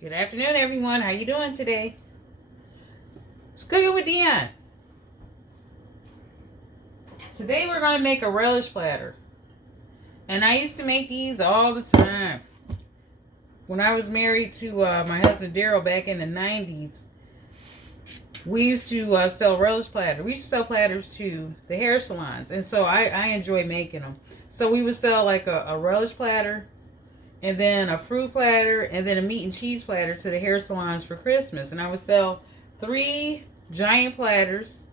Good afternoon, everyone. How you doing today? It's Cooking with Dionne. Today we're going to make a relish platter. And I used to make these all the time. When I was married to my husband Daryl back in the 90s, we used to sell relish platter. We used to sell platters to the hair salons. And so I enjoy making them. So we would sell like a relish platter, and then a fruit platter, and then a meat and cheese platter to the hair salons for Christmas. And I would sell 3 giant platters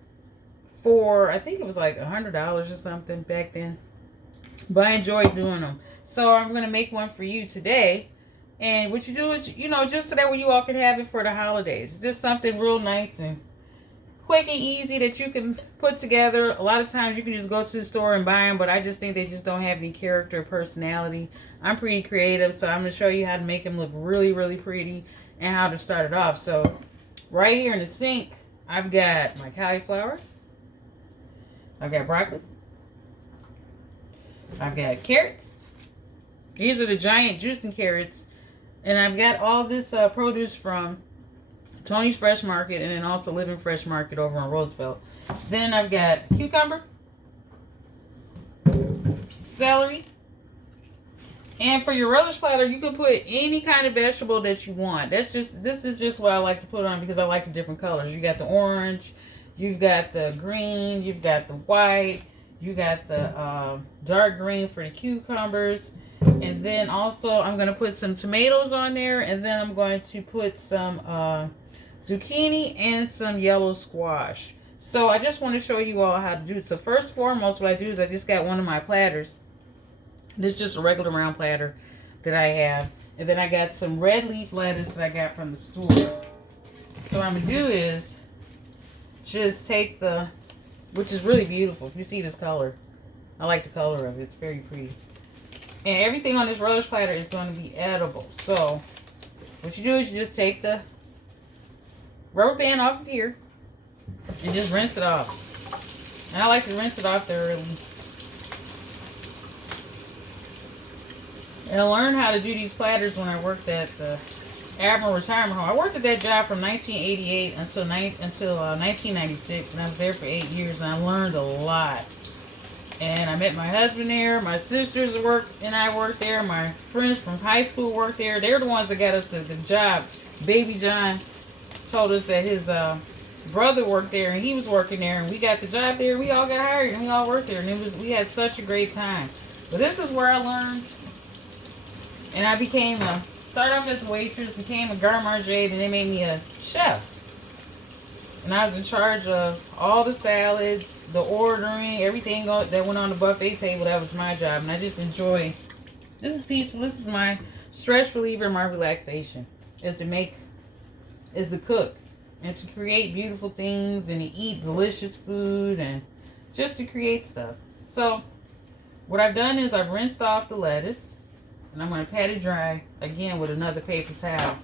for, I think it was like $100 or something back then. But I enjoyed doing them. So I'm going to make one for you today. And what you do is, just so that way you all can have it for the holidays. It's just something real nice and quick and easy that you can put together. A lot of times you can just go to the store and buy them, but I just think they just don't have any character or personality. I'm pretty creative, so I'm going to show you how to make them look really, really pretty and how to start it off. So right here in the sink, I've got my cauliflower. I've got broccoli. I've got carrots. These are the giant juicing carrots. And I've got all this produce from Tony's Fresh Market, and then also Living Fresh Market over on Roosevelt. Then I've got cucumber, celery, and for your relish platter, you can put any kind of vegetable that you want. This is just what I like to put on because I like the different colors. You got the orange, you've got the green, you've got the white, you got the dark green for the cucumbers. And then also I'm going to put some tomatoes on there, and then I'm going to put some zucchini and some yellow squash. So I just want to show you all how to do it. So first and foremost, what I do is I just got one of my platters. This is just a regular round platter that I have. And then I got some red leaf lettuce that I got from the store. So what I'm going to do is just take which is really beautiful. If you see this color, I like the color of it. It's very pretty. And everything on this relish platter is going to be edible. So what you do is you just take the rubber band off of here and just rinse it off. And I like to rinse it off thoroughly. And I learned how to do these platters when I worked at the Admiral Retirement Home. I worked at that job from 1988 until 1996, and I was there for 8 years, and I learned a lot. And I met my husband there. My sisters worked, and I worked there. My friends from high school worked there. They're the ones that got us the job. Baby John told us that his brother worked there, and he was working there, and we got the job there. We all got hired, and we all worked there, and we had such a great time. But this is where I learned, and I started off as a waitress, became a garde manger, and they made me a chef. And I was in charge of all the salads, the ordering, everything that went on the buffet table. That was my job. And I just enjoy. This is peaceful. This is my stress reliever, my relaxation. Is to cook. And to create beautiful things and to eat delicious food and just to create stuff. So what I've done is I've rinsed off the lettuce. And I'm going to pat it dry again with another paper towel.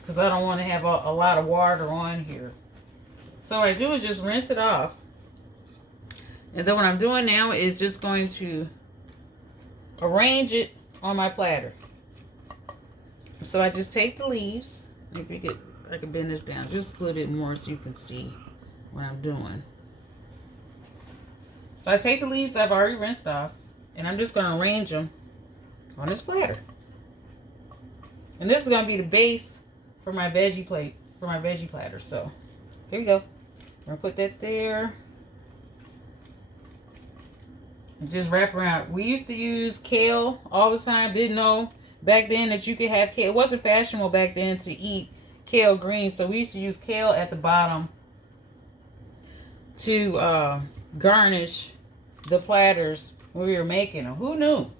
Because I don't want to have a lot of water on here. So what I do is just rinse it off. And then what I'm doing now is just going to arrange it on my platter. So I just take the leaves. If you get, I can bend this down just a little bit more so you can see what I'm doing. So I take the leaves I've already rinsed off, and I'm just going to arrange them on this platter. And this is going to be the base for my veggie platter. So here we go. I'm gonna put that there and just wrap around. We used to use kale all the time. Didn't know back then that you could have kale. It wasn't fashionable back then to eat kale green, so we used to use kale at the bottom to garnish the platters when we were making them. Who knew?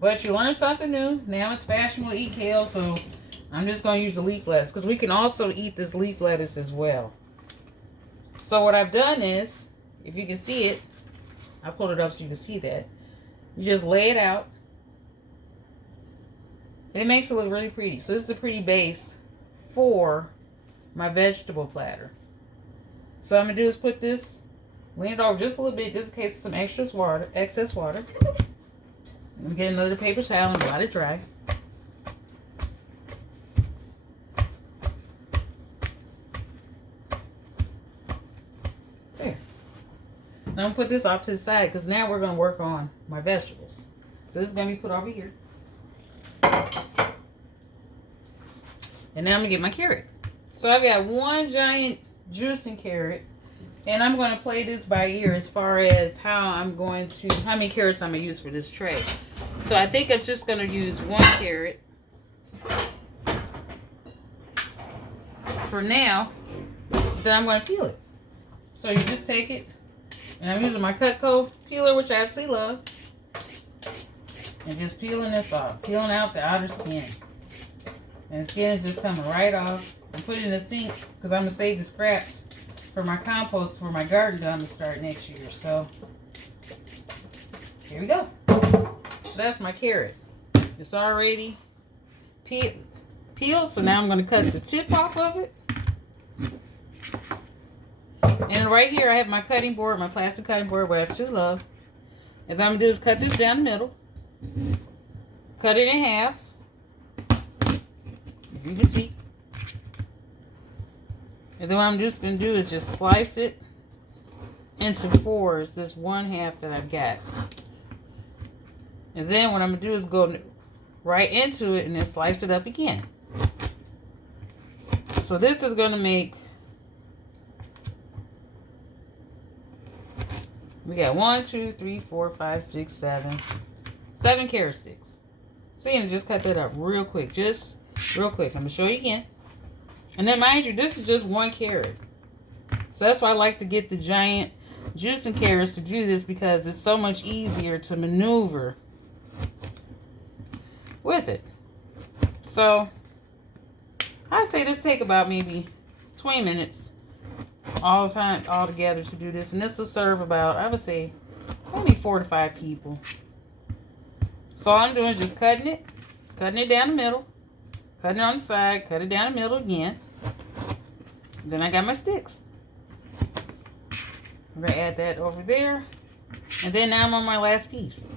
But you learn something new. Now it's fashionable to eat kale, so I'm just going to use the leaf lettuce because we can also eat this leaf lettuce as well. So what I've done is, if you can see it, I pulled it up so you can see that. You just lay it out. And it makes it look really pretty. So this is a pretty base for my vegetable platter. So what I'm going to do is put this, lean it over just a little bit just in case of some excess water. I'm going to get another paper towel and let it dry. I'm going to put this off to the side because now we're going to work on my vegetables. So this is going to be put over here. And now I'm going to get my carrot. So I've got one giant juicing carrot. And I'm going to play this by ear as far as how many carrots I'm going to use for this tray. So I think I'm just going to use one carrot for now. Then I'm going to peel it. So you just take it. And I'm using my Cutco peeler, which I absolutely love. And just peeling this off. Peeling out the outer skin. And the skin is just coming right off. I'm putting it in the sink because I'm going to save the scraps for my compost for my garden that I'm going to start next year. So, here we go. So that's my carrot. It's already peeled. So now I'm going to cut the tip off of it. And right here I have my cutting board, my plastic cutting board, what I absolutely love. What I'm going to do is cut this down the middle. Cut it in half. You can see. And then what I'm just going to do is just slice it into fours, this one half that I've got. And then what I'm going to do is go right into it and then slice it up again. So this is going to make, we got 1, 2, 3, 4, 5, 6, 7 carrot sticks. So you're going to just cut that up real quick. Just real quick. I'm going to show you again. And then mind you, this is just one carrot. So that's why I like to get the giant juicing carrots to do this, because it's so much easier to maneuver with it. So I'd say this take about maybe 20 minutes all together to do this. And this will serve about, I would say, maybe 4 to 5 people. So all I'm doing is just cutting it down the middle, cutting it on the side, cut it down the middle again. Then I got my sticks. I'm going to add that over there. And then now I'm on my last piece.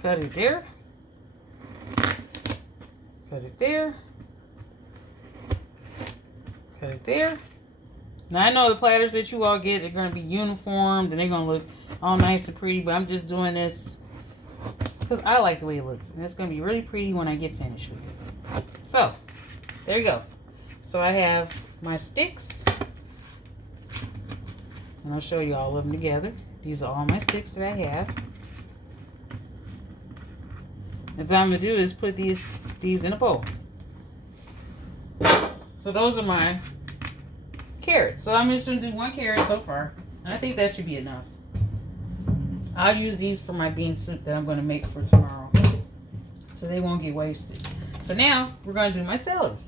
Cut it there. Cut it there. Cut it there. Now I know the platters that you all get are going to be uniformed and they're going to look all nice and pretty. But I'm just doing this because I like the way it looks. And it's going to be really pretty when I get finished with it. So, there you go. So I have my sticks, and I'll show you all of them together. These are all my sticks that I have. And what I'm going to do is put these in a bowl. So those are my carrots. So I'm just going to do one carrot so far, and I think that should be enough. I'll use these for my bean soup that I'm going to make for tomorrow, so they won't get wasted. So now we're going to do my celery.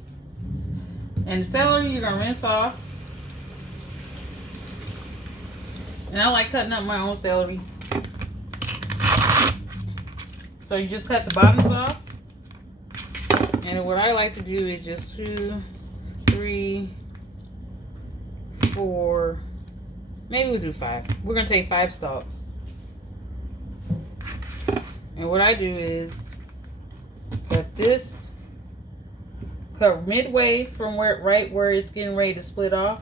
And the celery you're going to rinse off. And I like cutting up my own celery. So you just cut the bottoms off. And what I like to do is just 2, 3, 4, maybe we'll do 5. We're going to take 5 stalks. And what I do is cut this. Cut midway from right where it's getting ready to split off,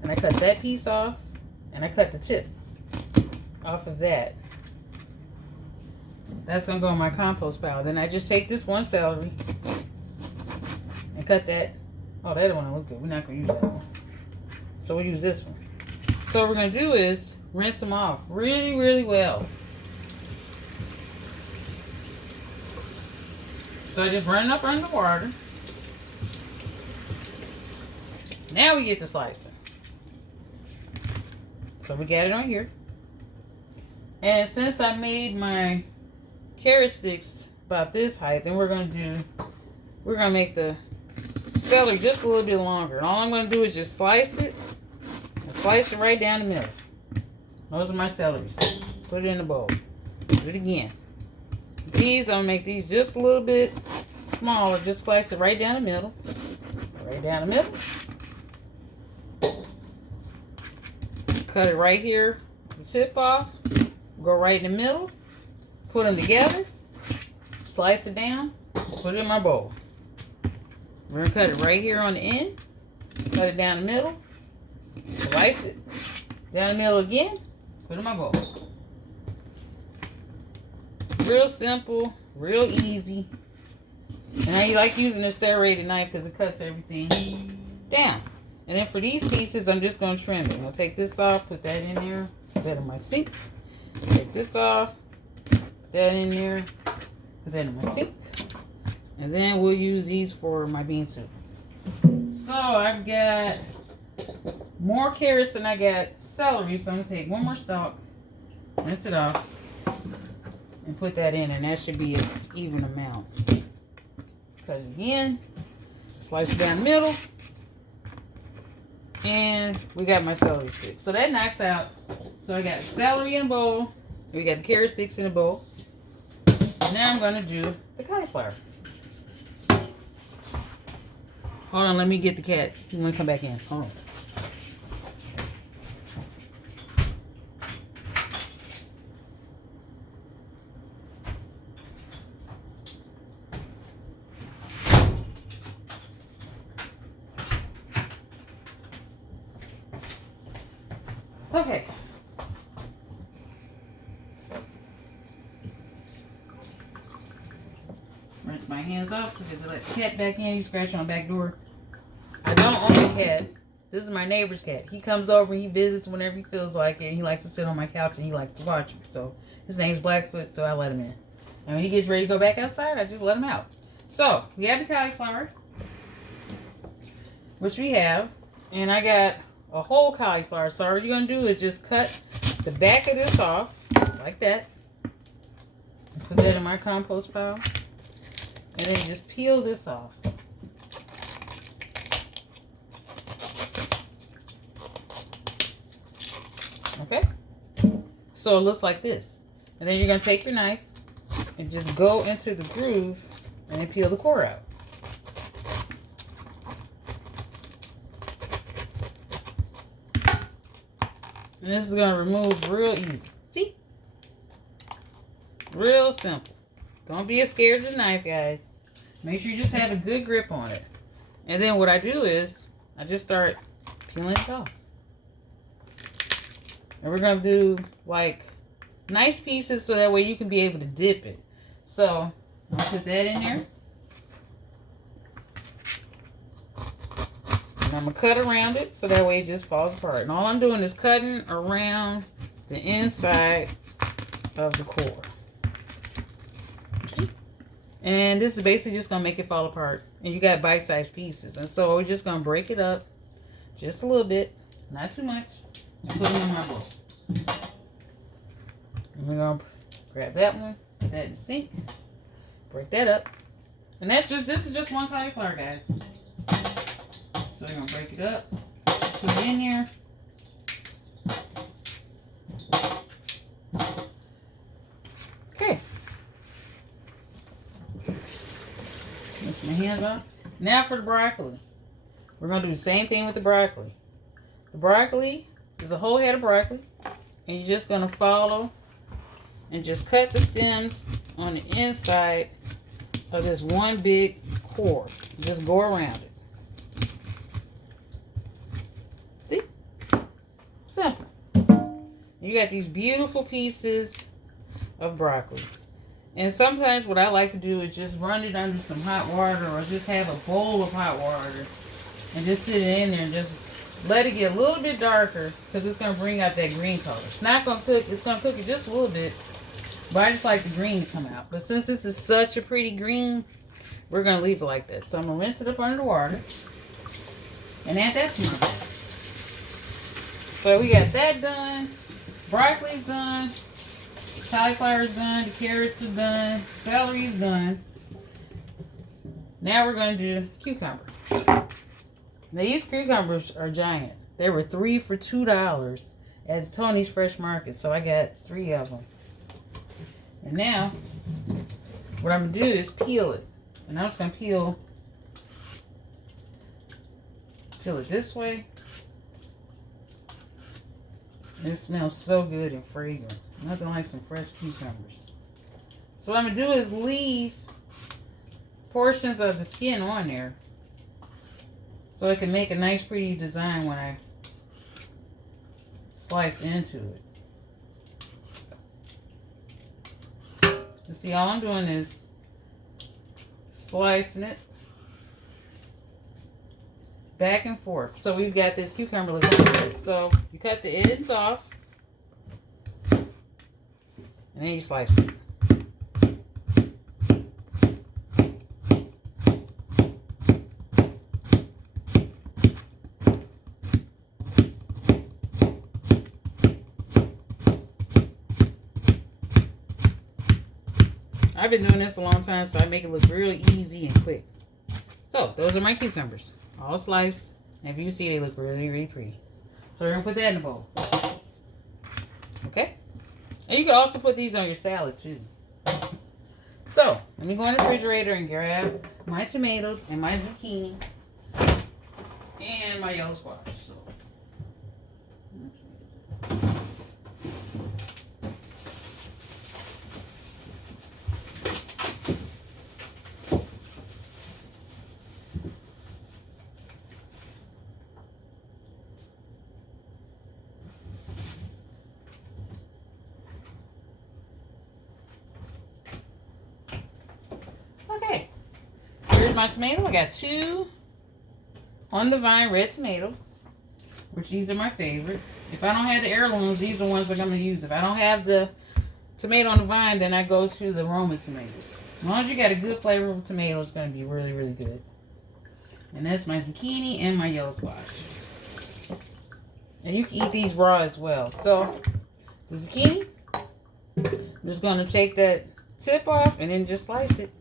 and I cut that piece off, and I cut the tip off of that. That's gonna go in my compost pile. Then I just take this one celery and cut that. Oh, that don't look good. We're not gonna use that one, so we'll use this one. So what we're gonna do is rinse them off really, really well. So I just run it up under the water. Now we get the slicing. So we got it on here. And since I made my carrot sticks about this height, then we're going to make the celery just a little bit longer. And all I'm going to do is just slice it. And slice it right down the middle. Those are my celery sticks. Put it in the bowl. Do it again. These, I'm going to make these just a little bit smaller. Just slice it right down the middle. Right down the middle. Cut it right here, the tip off, go right in the middle, put them together, slice it down, put it in my bowl. We're going to cut it right here on the end, cut it down the middle, slice it, Down the middle again. Put in my bowl. Real simple, real easy. And I like using a serrated knife because it cuts everything down. And then for these pieces, I'm just going to trim it. I'm going to take this off, put that in there, put that in my sink. Take this off, put that in there, put that in my sink. And then we'll use these for my bean soup. So I've got more carrots than I got celery. So I'm going to take one more stalk, rinse it off, and put that in. And that should be an even amount. Cut it again, slice it down the middle. And we got my celery sticks. So that knocks out. So I got celery in a bowl. We got the carrot sticks in a bowl. Now I'm going to do the cauliflower. Hold on, let me get the cat. He want to come back in. Hold on. Okay. Rinse my hands off so I let the cat back in. He's scratching on the back door. I don't own the cat. This is my neighbor's cat. He comes over and he visits whenever he feels like it. And he likes to sit on my couch and he likes to watch me. So his name's Blackfoot, so I let him in. And when he gets ready to go back outside, I just let him out. So we have the cauliflower, which we have. And I got a whole cauliflower. So all you're going to do is just cut the back of this off like that. Put that in my compost pile. And then just peel this off. Okay? So it looks like this. And then you're going to take your knife and just go into the groove and then peel the core out. And this is going to remove real easy. See? Real simple. Don't be scared of the knife, guys. Make sure you just have a good grip on it. And then what I do is I just start peeling it off. And we're going to do like nice pieces so that way you can be able to dip it. So I'll put that in there. And I'm going to cut around it so that way it just falls apart. And all I'm doing is cutting around the inside of the core. And this is basically just going to make it fall apart. And you got bite-sized pieces. And so we're just going to break it up just a little bit. Not too much. And put them in my bowl. And we're going to grab that one. Put that in the sink. Break that up. And this is just one cauliflower, guys. So we're going to break it up. Put it in there. Okay. Lift my hands off. Now for the broccoli. We're going to do the same thing with the broccoli. The broccoli is a whole head of broccoli. And you're just going to follow and just cut the stems on the inside of this one big core. Just go around it. See? Simple. You got these beautiful pieces of broccoli. And sometimes what I like to do is just run it under some hot water or just have a bowl of hot water and just sit it in there and just let it get a little bit darker because it's going to bring out that green color. It's not going to cook. It's going to cook it just a little bit, but I just like the green to come out. But since this is such a pretty green, we're going to leave it like this. So I'm going to rinse it up under the water and add that to my bowl. So we got that done. Broccoli's done. Cauliflower's done. The carrots are done. Celery's done. Now we're going to do cucumber. Now these cucumbers are giant. They were 3 for $2 at Tony's Fresh Market. So I got 3 of them. And now what I'm going to do is peel it. And I'm just going to peel it this way. It smells so good and fragrant. Nothing like some fresh cucumbers. So what I'm going to do is leave portions of the skin on there so it can make a nice pretty design when I slice into it. You see, all I'm doing is slicing it back and forth. So we've got this cucumber looking like this. So you cut the ends off, and then you slice it. I've been doing this a long time, so I make it look really easy and quick. So, those are my cucumbers. All sliced. And if you see, they look really, really pretty. So, we're going to put that in the bowl. Okay? And you can also put these on your salad, too. So, let me go in the refrigerator and grab my tomatoes and my zucchini and my yellow squash. So, okay, here's my tomato. I got 2 on the vine red tomatoes, which these are my favorite. If I don't have the heirlooms, these are the ones I'm going to use. If I don't have the tomato on the vine, then I go to the Roma tomatoes. As long as you got a good flavorful tomato, it's going to be really, really good. And that's my zucchini and my yellow squash. And you can eat these raw as well. So, the zucchini, I'm just going to take that tip off and then just slice it.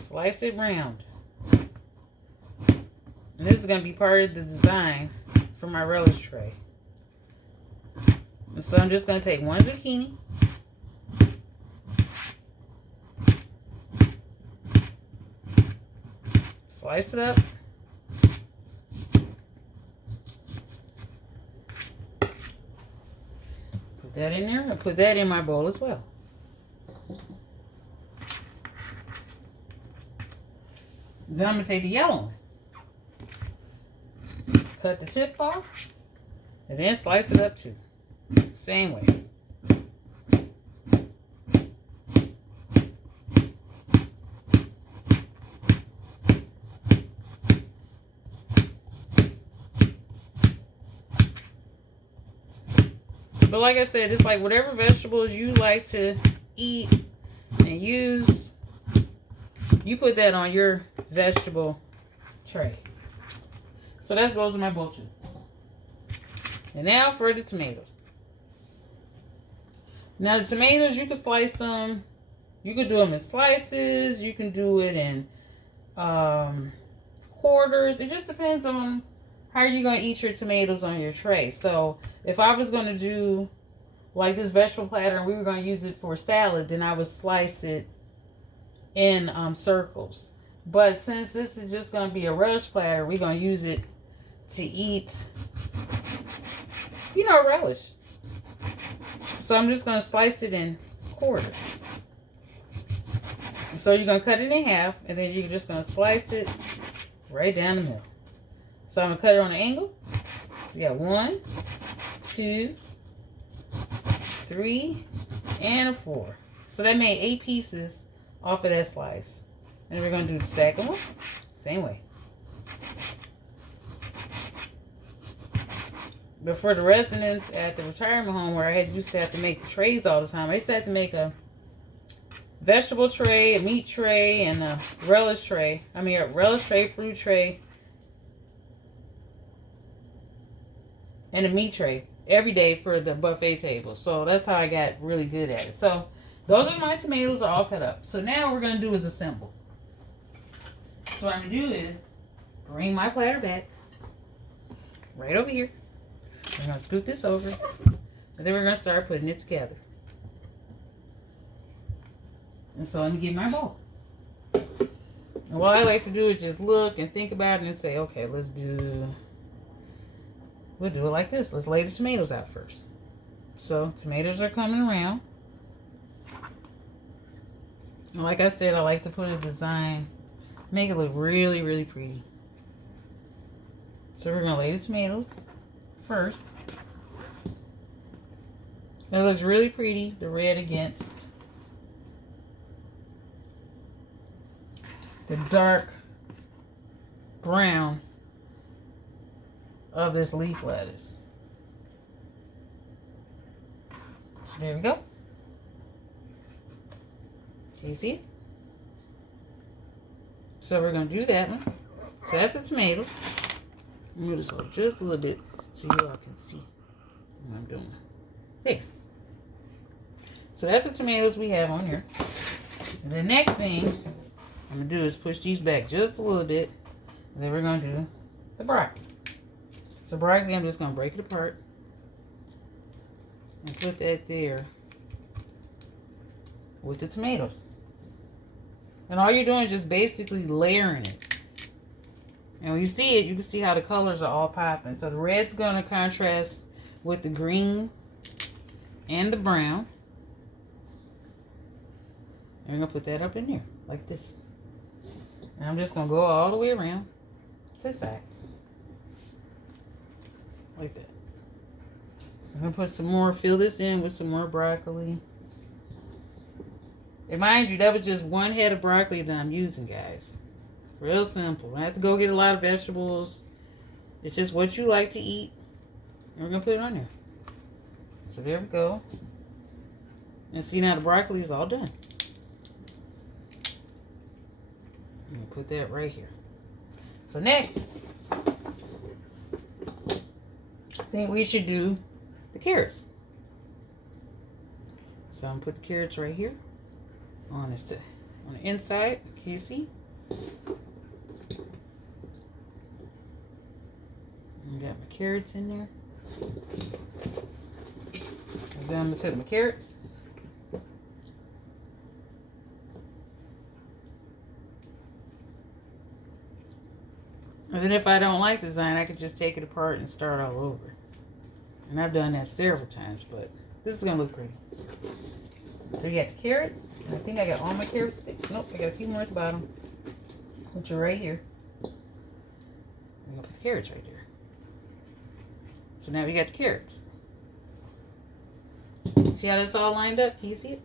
Slice it round. And this is going to be part of the design for my relish tray. And so I'm just going to take one zucchini. Slice it up. Put that in there. I put that in my bowl as well. Then I'm going to take the yellow one. Cut the tip off. And then slice it up too. Same way. But like I said, it's like whatever vegetables you like to eat and use, you put that on your vegetable tray. So that goes in my bowl too. And now for the tomatoes. Now the tomatoes, you can slice them. You can do them in slices. You can do it in quarters. It just depends on how you're going to eat your tomatoes on your tray. So if I was going to do like this vegetable platter and we were going to use it for salad, then I would slice it in circles. But since this is just going to be a relish platter, we're going to use it to eat, relish. So I'm just going to slice it in quarters. So you're going to cut it in half, and then you're just going to slice it right down the middle. So I'm going to cut it on an angle. We got 1, 2, 3, and 4. So that made 8 pieces off of that slice. And we're going to do the second one. Same way. But for the residents at the retirement home where I used to have to make the trays all the time, I used to have to make a vegetable tray, a meat tray, and a relish tray. A relish tray, fruit tray, and a meat tray every day for the buffet table. So that's how I got really good at it. So those are my tomatoes all cut up. So now what we're going to do is assemble. So what I'm going to do is bring my platter back right over here. We're going to scoot this over. And then we're going to start putting it together. And so let me get my bowl. And what I like to do is just look and think about it and say, okay, we'll do it like this. Let's lay the tomatoes out first. So tomatoes are coming around. And like I said, I like to put a design, make it look really, really pretty. So we're going to lay the tomatoes first. It looks really pretty, the red against the dark brown of this leaf lettuce. So there we go. Can you see it? So we're going to do that one. So that's the tomatoes. Move this over just a little bit so you all can see what I'm doing. There. So that's the tomatoes we have on here. And the next thing I'm going to do is push these back just a little bit. And then we're going to do the broccoli. So broccoli, I'm just going to break it apart. And put that there with the tomatoes. And all you're doing is just basically layering it. And when you see it, you can see how the colors are all popping. So the red's going to contrast with the green and the brown. And we're going to put that up in there, like this. And I'm just going to go all the way around to the side. Like that. I'm going to put some more, fill this in with some more broccoli. And mind you, that was just one head of broccoli that I'm using, guys. Real simple. I have to go get a lot of vegetables. It's just what you like to eat. And we're going to put it on there. So there we go. And see, now the broccoli is all done. I'm going to put that right here. So next, I think we should do the carrots. So I'm going to put the carrots right here on the inside. Can you see? I got my carrots in there. And then I'm going to put my carrots. And then if I don't like the design, I could just take it apart and start all over. And I've done that several times, but this is going to look pretty. So you got the carrots. And I think I got all my carrot sticks. Nope, I got a few more at the bottom, which are right here. I'm going to put the carrots right there. So now we got the carrots. See how that's all lined up? Can you see it?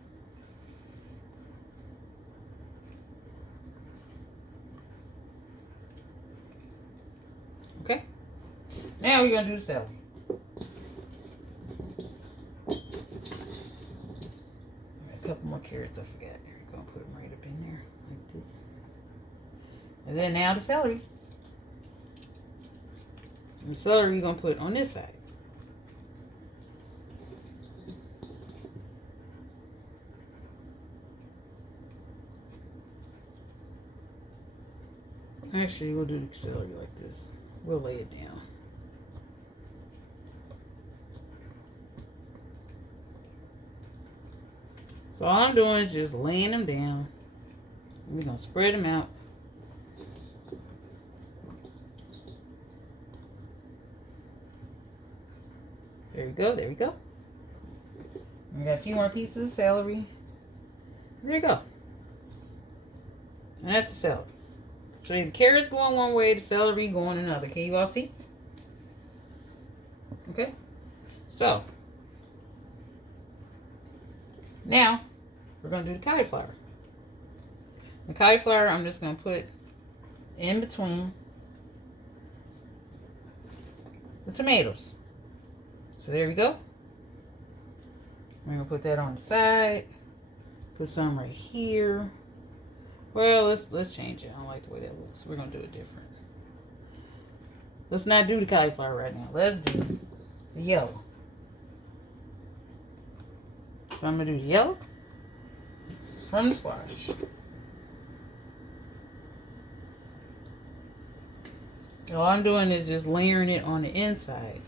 Okay. Now we're going to do the celery. A couple more carrots I forgot. There we go. Put them right up in there like this. And then now the celery. And the celery we're going to put on this side. Actually, we'll do the celery like this. We'll lay it down. So all I'm doing is just laying them down. We're going to spread them out. There we go, there we go. We got a few more pieces of celery. There you go. And that's the celery. So the carrots going one way, the celery going another. Can you all see? Okay. So now we're going to do the cauliflower. The cauliflower I'm just going to put in between the tomatoes. So there we go. We're going to put that on the side. Put some right here. Well, let's change it. I don't like the way that looks. We're going to do it different. Let's not do the cauliflower right now. Let's do the yellow. So I'm going to do the yellow from the squash. All I'm doing is just layering it on the inside.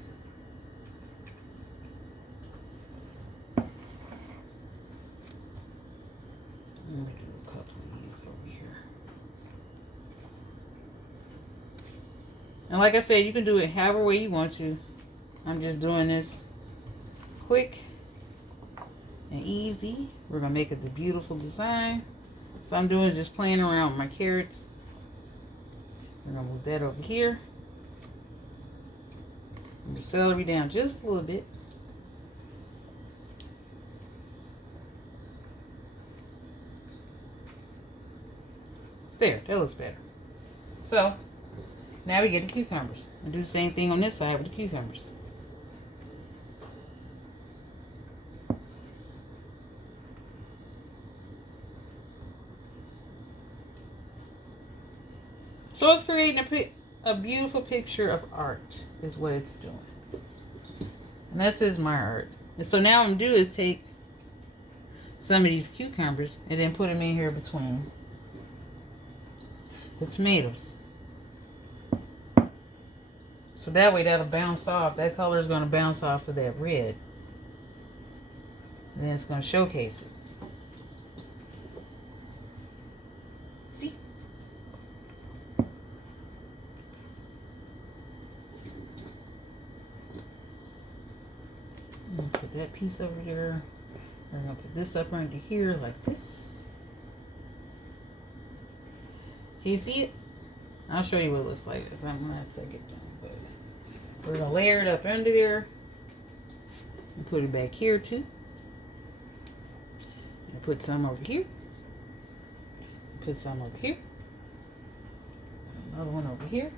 Let me do a couple of these over here. And like I said, you can do it however way you want to. I'm just doing this quick and easy. We're going to make it the beautiful design. So I'm doing is just playing around with my carrots. We're going to move that over here. Move the celery down just a little bit. There, that looks better. So, now we get the cucumbers. And do the same thing on this side with the cucumbers. So it's creating a beautiful picture of art is what it's doing. And this is my art. And so now what I'm going to do is take some of these cucumbers and then put them in here between the tomatoes. So that way that'll bounce off. That color is going to bounce off of that red. And then it's going to showcase it. See? I'm going to put that piece over there. We're going to put this up under here like this. Can you see it? I'll show you what it looks like as I'm going to have to take it down. But we're going to layer it up under there. And put it back here too. And put some over here. Put some over here. Another one over here.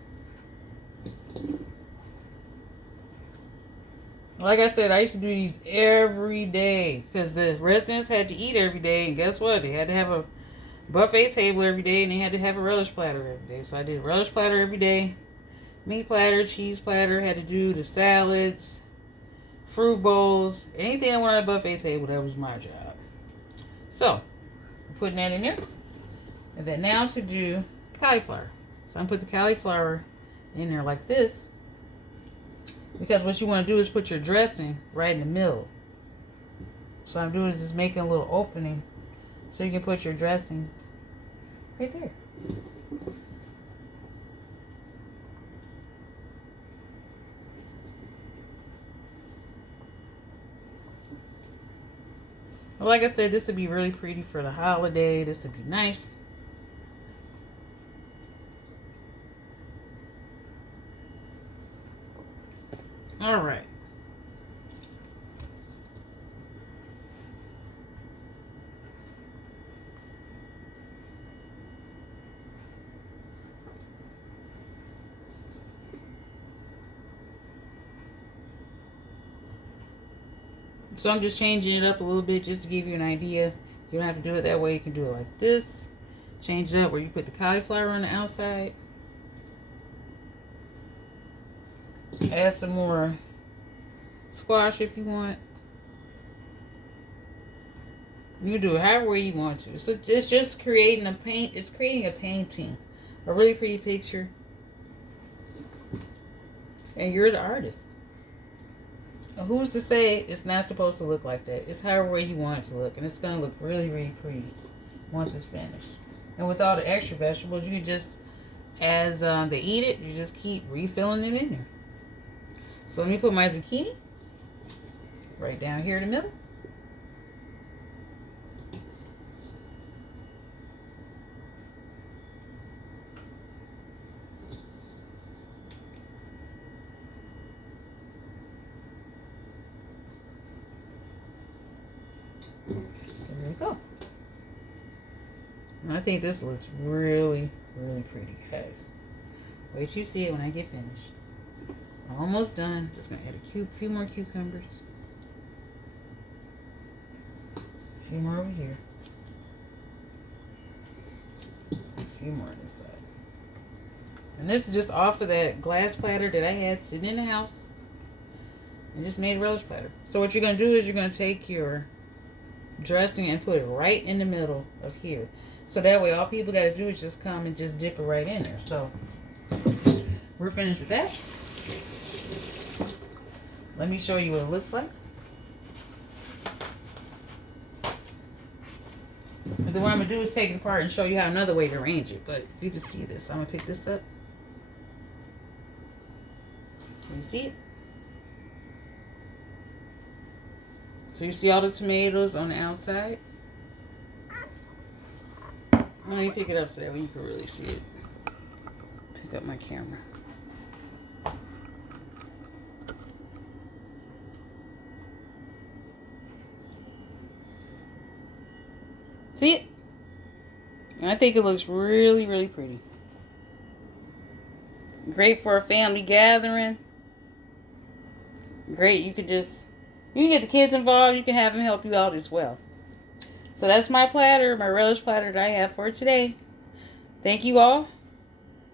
Like I said, I used to do these every day because the residents had to eat every day. And guess what? They had to have a buffet table every day, and they had to have a relish platter every day. So I did a relish platter every day. Meat platter, cheese platter. Had to do the salads, fruit bowls. Anything I wanted on a buffet table, that was my job. So, I'm putting that in there. And then now to do cauliflower. So I'm going to put the cauliflower in there like this. Because what you want to do is put your dressing right in the middle. So what I'm doing is just making a little opening so you can put your dressing right there. Well, like I said, this would be really pretty for the holiday. This would be nice. All right. So I'm just changing it up a little bit just to give you an idea. You don't have to do it that way. You can do it like this. Change it up where you put the cauliflower on the outside. Add some more squash if you want. You do it however way you want to. So it's just creating a paint. It's creating a painting, a really pretty picture, and you're the artist. Now, who's to say it's not supposed to look like that? It's however way you want it to look, and it's gonna look really, really pretty once it's finished. And with all the extra vegetables, you can just, as they eat it, you just keep refilling them in there. So let me put my zucchini right down here in the middle. There we go. And I think this looks really, really pretty, guys. Wait till you see it when I get finished. Almost done. Just gonna add a few more cucumbers. A few more over here. A few more on this side. And this is just off of that glass platter that I had sitting in the house. And just made a relish platter. So what you're gonna do is you're gonna take your dressing and put it right in the middle of here. So that way all people gotta do is just come and just dip it right in there. So we're finished with that. Let me show you what it looks like. And then what I'm going to do is take it apart and show you how another way to arrange it. But you can see this. I'm going to pick this up. Can you see it? So you see all the tomatoes on the outside? Let me pick it up so that way you can really see it. Pick up my camera. See it? I think it looks really, really pretty. Great for a family gathering. Great, you can get the kids involved. You can have them help you out as well. So that's my platter, my relish platter that I have for today. Thank you all.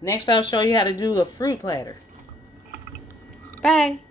Next, I'll show you how to do a fruit platter. Bye.